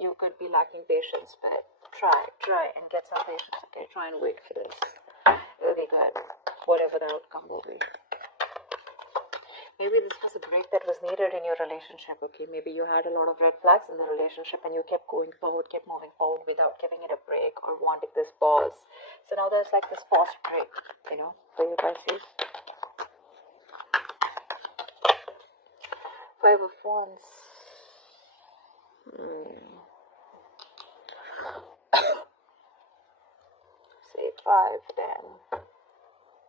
you could be lacking patience, but try and get some patience, okay? Try and wait for this. It'll be good, whatever the outcome will be. Maybe this was a break that was needed in your relationship, okay? Maybe you had a lot of red flags in the relationship and you kept going forward, kept moving forward without giving it a break or wanting this pause. So now there's like this forced break, you know, for you Pisces. Five of Wands. Say 5, 10.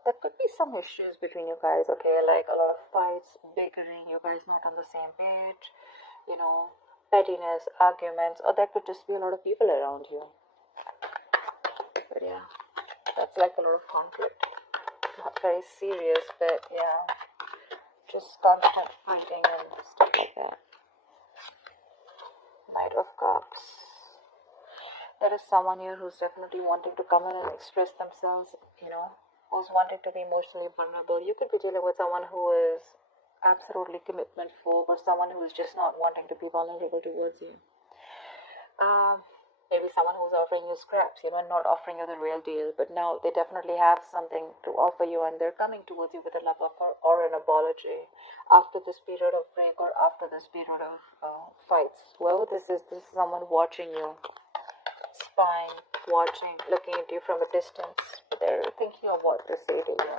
There could be some issues between you guys, okay? Like a lot of fights, bickering, you guys not on the same page, you know, pettiness, arguments, or there could just be a lot of people around you. But yeah, that's like a lot of conflict. Not very serious, but yeah, just constant fighting and stuff like that. Knight of Cups. There is someone here who's definitely wanting to come in and express themselves, you know, who's wanting to be emotionally vulnerable. You could be dealing with someone who is absolutely commitment phobe, or someone who is just not wanting to be vulnerable towards you. Maybe someone who's offering you scraps, you know, and not offering you the real deal, but now they definitely have something to offer you and they're coming towards you with a love offer or an apology after this period of break or after this period of fights. Whoever this is someone watching you, spying, watching, looking at you from a distance. They're thinking of what to say to you.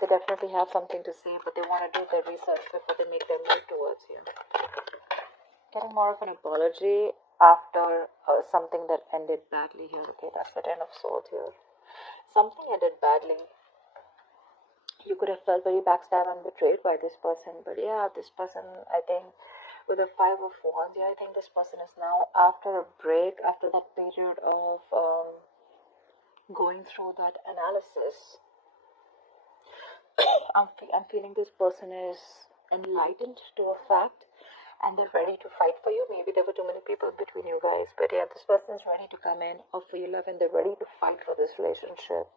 They definitely have something to say, but they want to do their research before they make their move towards you. Getting more of an apology after something that ended badly here. Okay, that's the 10 of Swords here. Something ended badly. You could have felt very backstabbed and betrayed by this person, but yeah, this person, I think, with the 5 of Wands, yeah, I think this person is now after a break, after that period of going through that analysis. I'm feeling this person is enlightened to a fact and they're ready to fight for you. Maybe there were too many people between you guys, but yeah, this person is ready to come in, offer you love, and they're ready to fight for this relationship.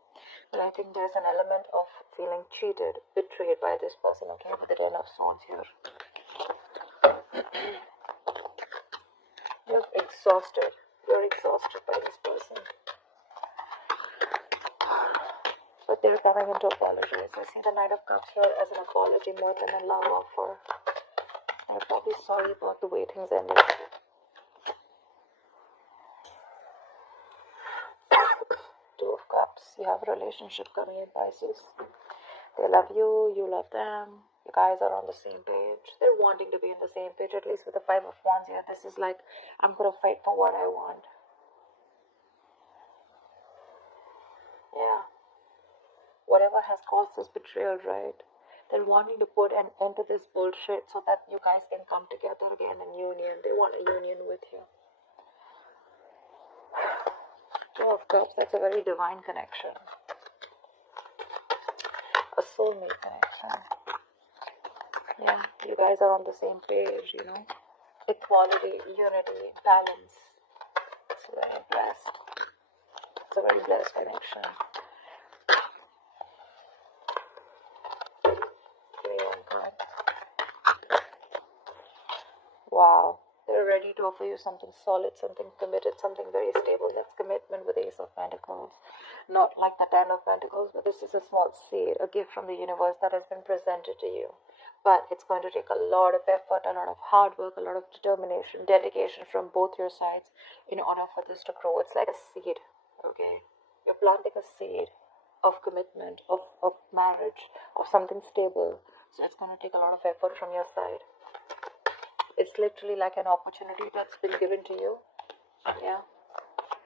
But I think there's an element of feeling cheated, betrayed by this person, okay, with the 10 of Swords here. You're exhausted. You're exhausted by this person. But they're coming in to apologize. I see the Knight of Cups here as an apology more than a love offer. They're probably sorry about the way things ended. Two of Cups. You have a relationship coming in, Pisces. They love you, you love them. You guys are on the same page. They're wanting to be on the same page, at least with the 5 of Wands here. This is like, I'm going to fight for what I want. Yeah. Whatever has caused this betrayal, right? They're wanting to put an end to this bullshit so that you guys can come together again in union. They want a union with you. Two of Cups, that's a very divine connection. A soulmate connection. Yeah, you guys are on the same page, you know. Equality, unity, balance. It's very blessed. It's a very blessed connection. Wow, they're ready to offer you something solid, something committed, something very stable. That's commitment with Ace of Pentacles. Not like the 10 of Pentacles, but this is a small seed, a gift from the universe that has been presented to you. But it's going to take a lot of effort, a lot of hard work, a lot of determination, dedication from both your sides in order for this to grow. It's like a seed, okay? You're planting a seed of commitment, of marriage, of something stable. So it's going to take a lot of effort from your side. It's literally like an opportunity that's been given to you. Yeah.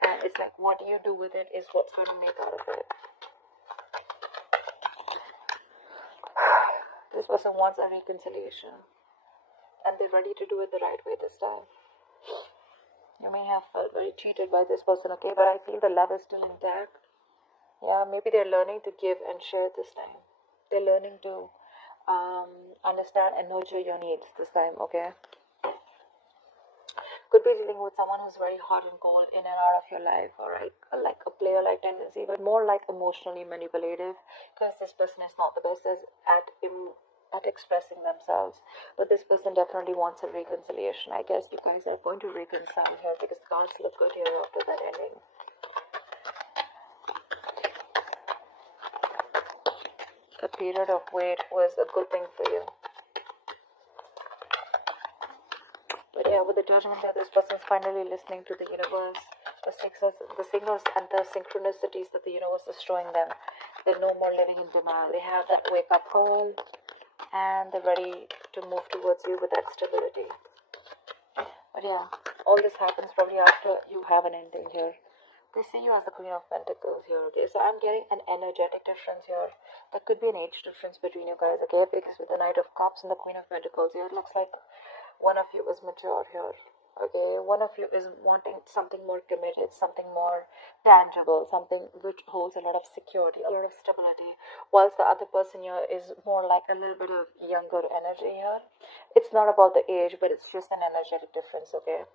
And it's like what you do with it is what's going to make out of it. This person wants a reconciliation. And they're ready to do it the right way this time. You may have felt very cheated by this person, okay? But I feel the love is still intact. Yeah, maybe they're learning to give and share this time. They're learning to understand and nurture your needs this time, okay? Could be dealing with someone who's very hot and cold in and out of your life, alright? Like a player-like tendency, but more like emotionally manipulative, because this person is not the best at at expressing themselves. But this person definitely wants a reconciliation. I guess you guys are going to reconcile here because the cards look good here after that ending. A period of wait was a good thing for you. But yeah, with the judgment that this person is finally listening to the universe, the signals and the synchronicities that the universe is showing them. They're no more living in denial. They have that wake-up call, and they're ready to move towards you with that stability. But yeah, all this happens probably after you have an ending here. They see you as the Queen of Pentacles here, okay? So I'm getting an energetic difference here. There could be an age difference between you guys, okay? Because with the Knight of Cups and the Queen of Pentacles here, it looks like one of you is mature here, okay? One of you is wanting something more committed, something more tangible, something which holds a lot of security, a lot of stability, whilst the other person here is more like a little bit of younger energy here. It's not about the age, but it's just an energetic difference, okay?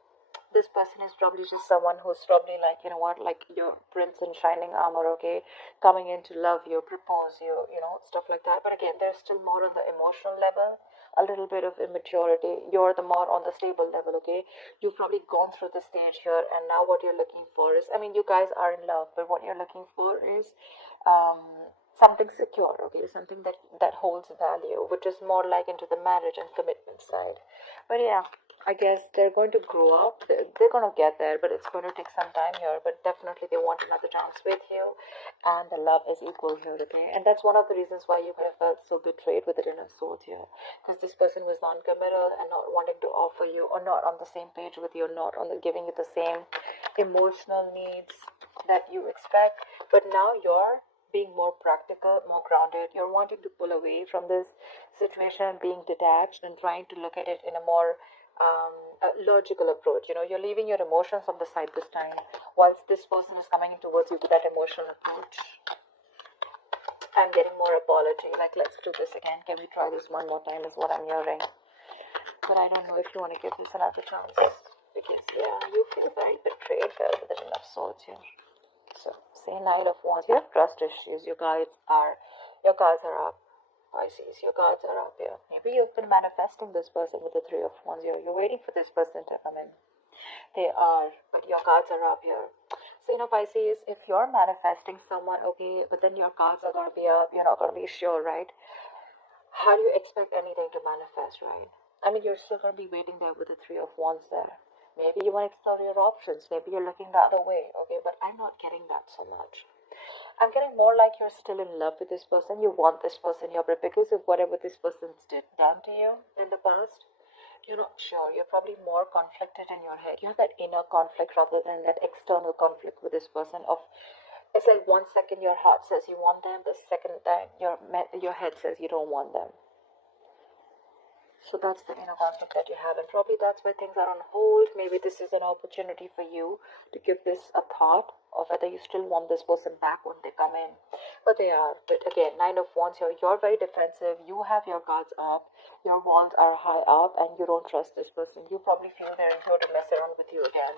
This person is probably just someone who's probably like, you know what, like your prince in shining armor, okay, coming in to love you, propose you, you know, stuff like that. But again, there's still more on the emotional level, a little bit of immaturity. You're the more on the stable level, okay? You've probably gone through the stage here, and now what you're looking for is, I mean, you guys are in love, but what you're looking for is something secure, okay, something that holds value, which is more like into the marriage and commitment side. But yeah, I guess they're going to grow up. They're going to get there, but it's going to take some time here. But definitely they want another chance with you, and the love is equal here, okay? And that's one of the reasons why you could have felt so betrayed with the Ten of Swords here, because this person was non-committal and not wanting to offer you, or not on the same page with you, not on the giving you the same emotional needs that you expect. But now you're being more practical, more grounded. You're wanting to pull away from this situation, being detached, and trying to look at it in a more a logical approach. You know, you're leaving your emotions on the side this time, whilst this person is coming in towards you with that emotional approach. I'm getting more apology, like, let's do this again, can we try this one more time, is what I'm hearing. But I don't know if you want to give this another chance, because yeah, you feel very betrayed here with the Ten of Swords here. So say Knight of Wands. You have trust issues. Your cards are up. Pisces, your cards are up here. Maybe you've been manifesting this person with the Three of Wands here. You're waiting for this person to come in. They are, but your cards are up here. So, you know, Pisces, if you're manifesting someone, okay, but then your cards are going to be up, you're not going to be sure, right? How do you expect anything to manifest, right? I mean, you're still going to be waiting there with the Three of Wands there. Maybe you want to explore your options. Maybe you're looking the other way, okay, but I'm not getting that so much. I'm getting more like you're still in love with this person. You want this person here, but because of whatever this person's done to you in the past, you're not sure. You're probably more conflicted in your head. You have that inner conflict rather than that external conflict with this person. Of it's like 1 second your heart says you want them, the second time your head says you don't want them. So that's the inner conflict that you have, and probably that's why things are on hold. Maybe this is an opportunity for you to give this a thought of whether you still want this person back when they come in. But they are. But again, Nine of Wands here, you're very defensive. You have your guards up. Your walls are high up, and you don't trust this person. You probably feel they're here to mess around with you again.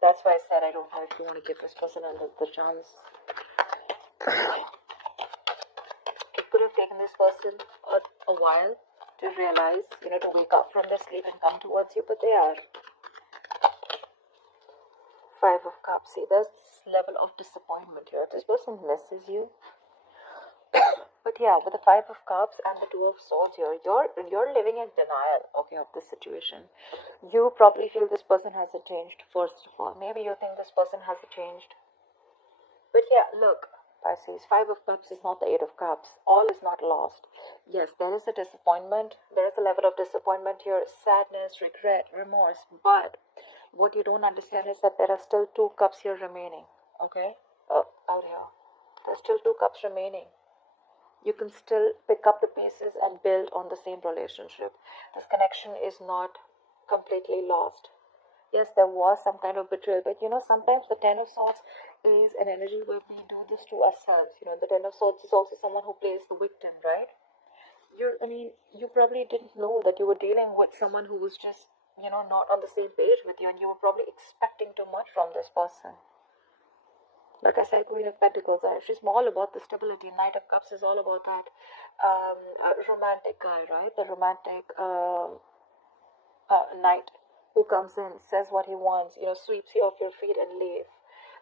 That's why I said I don't know if you want to give this person another chance. It could have taken this person a while to realize, you know, to wake up from their sleep and come towards you, but they are. Five of Cups. See, there's this level of disappointment here. This person misses you. But yeah, with the Five of Cups and the Two of Swords here, you're living in denial, okay, of this situation. You probably feel this person hasn't changed, first of all. Maybe you think this person hasn't changed. But yeah, look, Pisces, Five of Cups is not the Eight of Cups. All is not lost. Yes, there is a disappointment. There is a level of disappointment here, sadness, regret, remorse. But what you don't understand is that there are still 2 cups here remaining. Okay? Out here. There's still 2 cups remaining. You can still pick up the pieces and build on the same relationship. This connection is not completely lost. Yes, there was some kind of betrayal, but you know, sometimes the Ten of Swords is an energy where we do this to ourselves. You know, the Ten of Swords is also someone who plays the victim, right? You probably didn't know that you were dealing with someone who was just, you know, not on the same page with you, and you were probably expecting too much from this person. Like I said, Queen of Pentacles, she's all about the stability. Knight of Cups is all about that romantic guy, right? The romantic knight who comes in, says what he wants, sweeps you off your feet and leave.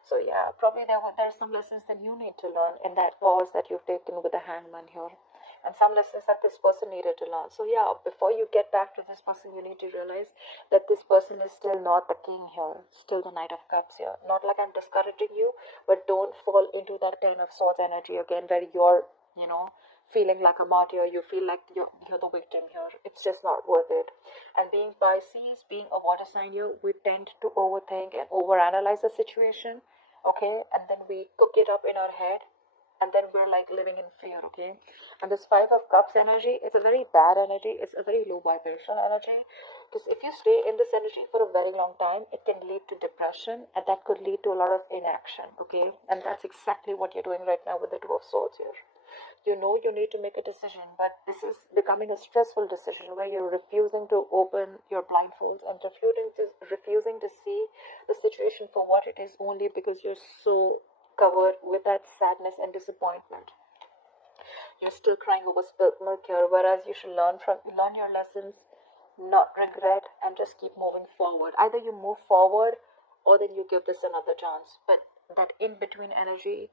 So yeah, probably there's some lessons that you need to learn in that pause that you've taken with the hangman here. And some lessons that this person needed to learn. So yeah, before you get back to this person, you need to realize that this person is still not the king here, still the Knight of Cups here. Not like I'm discouraging you, but don't fall into that Ten of Swords energy again, where you're, feeling like a martyr. You feel like you're the victim here. It's just not worth it. And being Pisces, being a water sign here, we tend to overthink and overanalyze the situation, okay, and then we cook it up in our head, and then we're like living in fear, okay. And this Five of Cups energy, it's a very bad energy. It's a very low vibrational energy, because if you stay in this energy for a very long time, it can lead to depression, and that could lead to a lot of inaction, okay. And that's exactly what you're doing right now with the Two of Swords here. You know you need to make a decision, but this is becoming a stressful decision where you're refusing to open your blindfolds and refusing to see the situation for what it is, only because you're so covered with that sadness and disappointment. You're still crying over spilt milk here, whereas you should learn your lessons, not regret, and just keep moving forward. Either you move forward or then you give this another chance. But that in between energy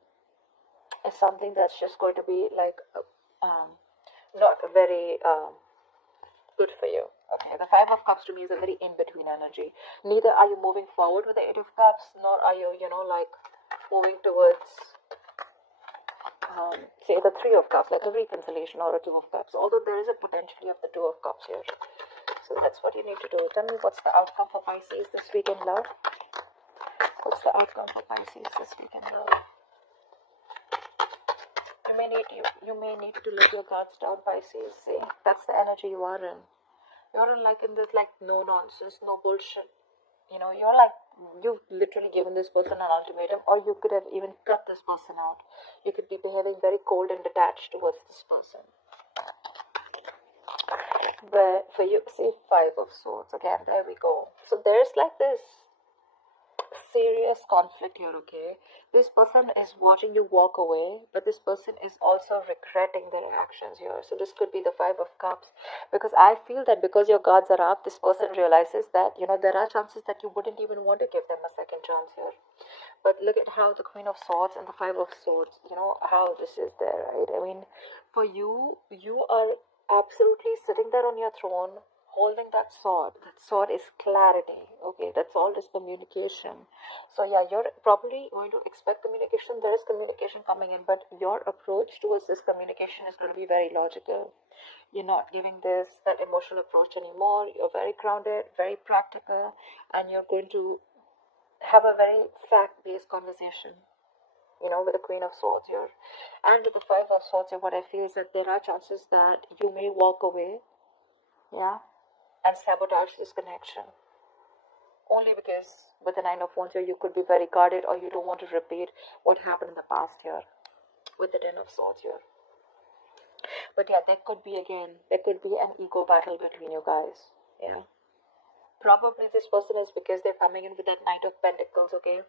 is something that's just going to be like not very good for you. Okay, the Five of Cups to me is a very in-between energy. Neither are you moving forward with the Eight of Cups, nor are you, like moving towards, say, the Three of Cups, like a reconciliation or a Two of Cups. Although there is a potentially of the Two of Cups here. So that's what you need to do. Tell me what's the outcome for Pisces this week in love. What's the outcome for Pisces this week in love? You may need to let your guards down, Pisces. See, that's the energy you are in. You're in this no nonsense, no bullshit. You're like, you've literally given this person an ultimatum, or you could have even cut this person out. You could be behaving very cold and detached towards this person. But for you, see, Five of Swords again. There we go. So there's like this serious conflict here, okay. This person is watching you walk away, but this person is also regretting their actions here. So this could be the Five of Cups, because I feel that because your guards are up, this person realizes that there are chances that you wouldn't even want to give them a second chance here. But look at how the Queen of Swords and the Five of Swords, how this is there, right? I mean, for you are absolutely sitting there on your throne, holding that sword. That sword is clarity, okay. That sword is communication. So yeah, you're probably going to expect communication. There is communication coming in, but your approach towards this communication is going to be very logical. You're not giving that emotional approach anymore. You're very grounded, very practical, and you're going to have a very fact-based conversation, with the Queen of Swords here. And with the Five of Swords here, what I feel is that there are chances that you may walk away, yeah, and sabotage this connection. Only because with the Nine of Wands here, you could be very guarded, or you don't want to repeat what happened in the past here with the Ten of Swords here. But yeah, there could be an ego battle between you guys. Yeah. Probably this person is, because they're coming in with that Knight of Pentacles, okay.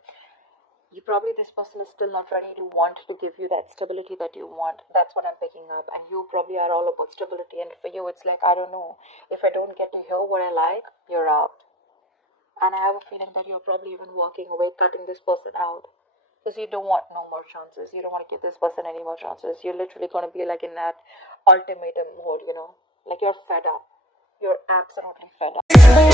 This person is still not ready to want to give you that stability that you want. That's what I'm picking up. And you probably are all about stability. And for you, it's like, I don't know. If I don't get to hear what I like, you're out. And I have a feeling that you're probably even walking away, cutting this person out. Because you don't want no more chances. You don't want to give this person any more chances. You're literally going to be like in that ultimatum mode, Like you're fed up. You're absolutely fed up.